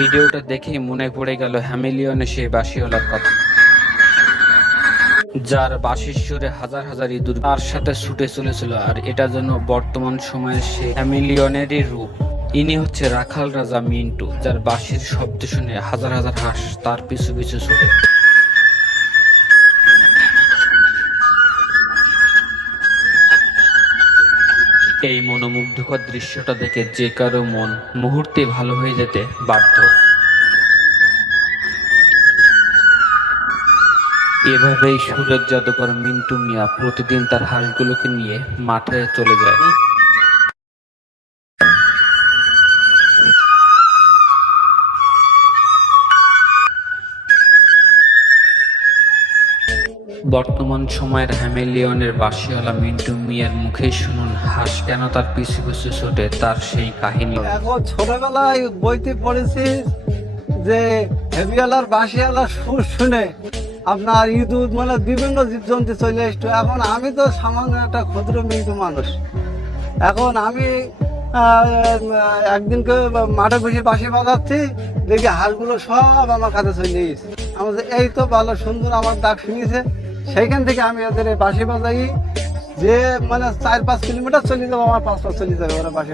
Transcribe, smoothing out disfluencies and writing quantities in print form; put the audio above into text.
ভিডিওটা দেখেই মনে পড়ে গেল হ্যামিলিয়নের সেই বাঁশিওয়ালার কথা, যার বাঁশির সুরে হাজার হাজার ইঁদুর তার সাথে ছুটে চলেছিল। আর এটা যেন বর্তমান সময়ের সেই হ্যামিলিয়নেরই রূপ। ইনি হচ্ছে রাখাল রাজা মিন্টু, যার বাঁশির শব্দ শুনে হাজার হাজার হাঁস তার পিছু পিছু ছুটে। এই মনোমুগ্ধকর দৃশ্যটা দেখে যে কারো মন মুহূর্তে ভালো হয়ে যেতে বাধ্য। এভাবেই সুরের জাদুকর মিন্টু মিয়া প্রতিদিন তার হাঁসগুলোকে নিয়ে মাঠে চলে যায়। বর্তমান সময়ের হ্যামিলিয়নের বাঁশিওয়ালা মিন্টু মিয়ার মুখেই শুনুন হাঁস কেন তার পিছু পিছু ছোটে, তার সেই কাহিনী। এখন ছোটবেলায় বইতে পড়েছি যে হেভিওয়ালার বাঁশিওয়ালার সুর শুনে আপনার ইঁদুর মানে বিভিন্ন জীবজন্তু চলে আসতো। এখন আমি তো সামান্য একটা ক্ষুদ্র মৃত্যু মানুষ। এখন আমি একদিনকে মাঠে বসে বাঁশি বাজাচ্ছি, দেখি হাঁসগুলো সব আমার কাছে চলে গেছে। আমার এই তো ভালো সুন্দর আমার ডাক শুনেছে, সেইখান থেকে আমি এদের বাঁশি বাজাই যে মানে 4-5 কিলোমিটার চলে যাবো, আমার 5 চলে যাবে ওরা বাঁশি।